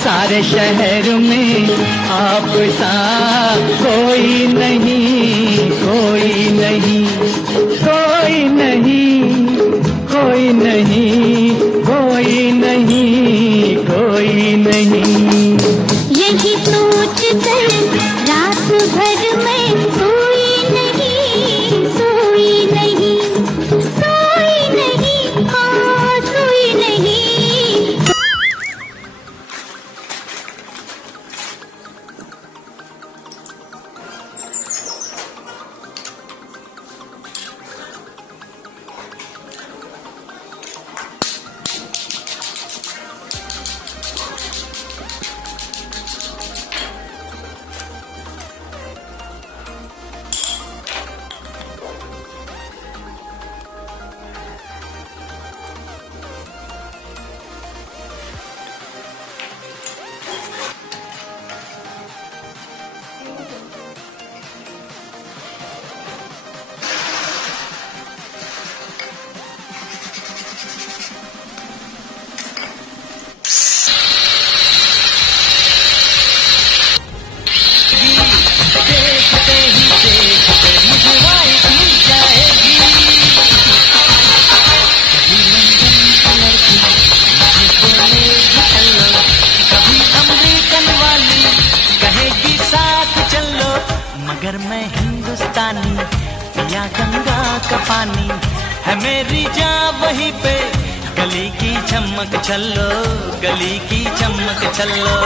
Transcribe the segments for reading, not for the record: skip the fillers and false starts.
सारे शहर में आप सा कोई नहीं, कोई नहीं, कोई नहीं, कोई नहीं, कोई नहीं, कोई नहीं। यही सोच कर रात भर में सोई नहीं, सोई नहीं, सोई नहीं, हाँ सोई नहीं। मगर मैं हिंदुस्तानी, पिया गंगा का पानी है मेरी जान वहीं पे। गली की चमक छल्लो, गली की चमक छल्लो।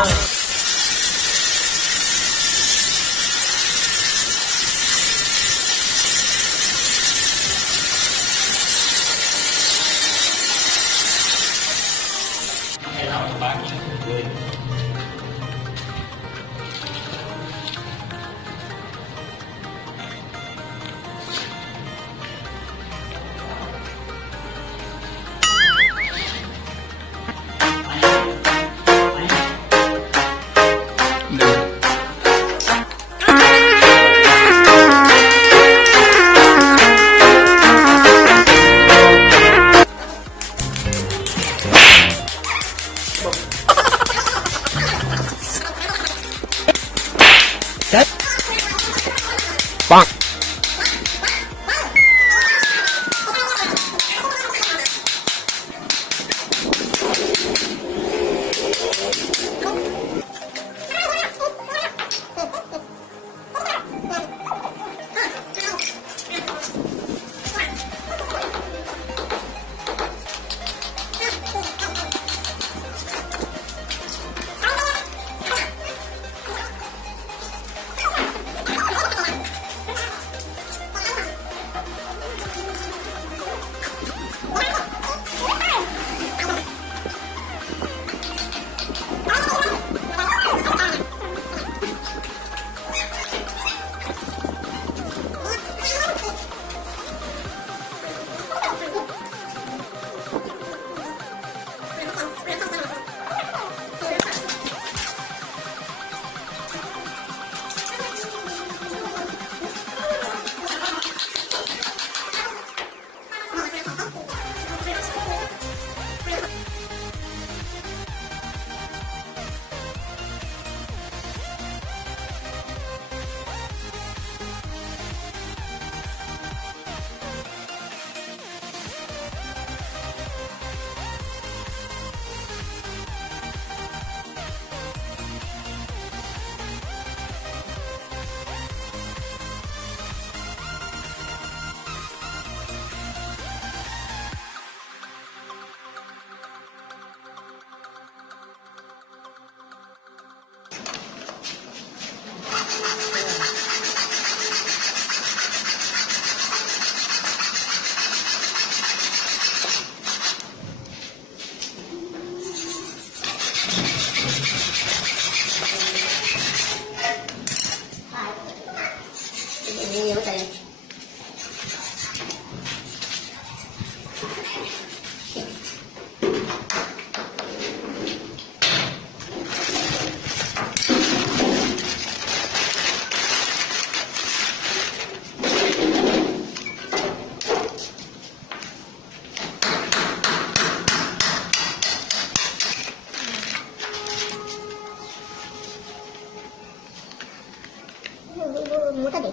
वो मोटा दे।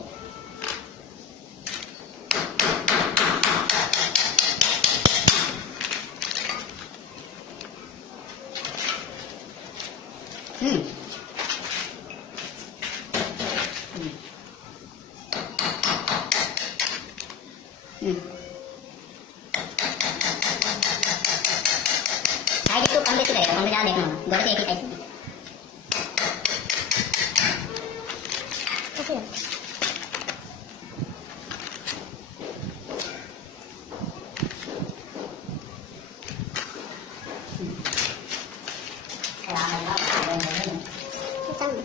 साइड इसको कम बेसी रहेगा, कम ज़्यादा देखना होगा, दोनों से एक ही side. Hãy subscribe cho kênh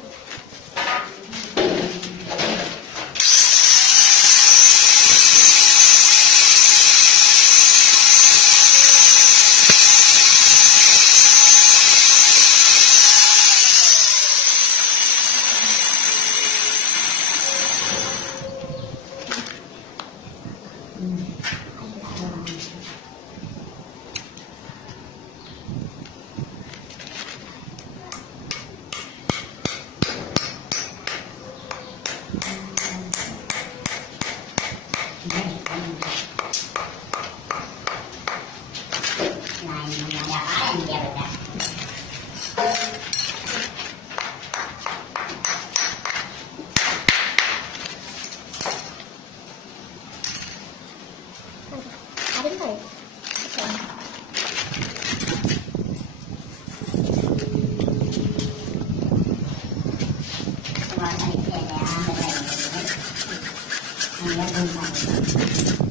Ghiền Mì Gõ để không bỏ lỡ những video hấp dẫn.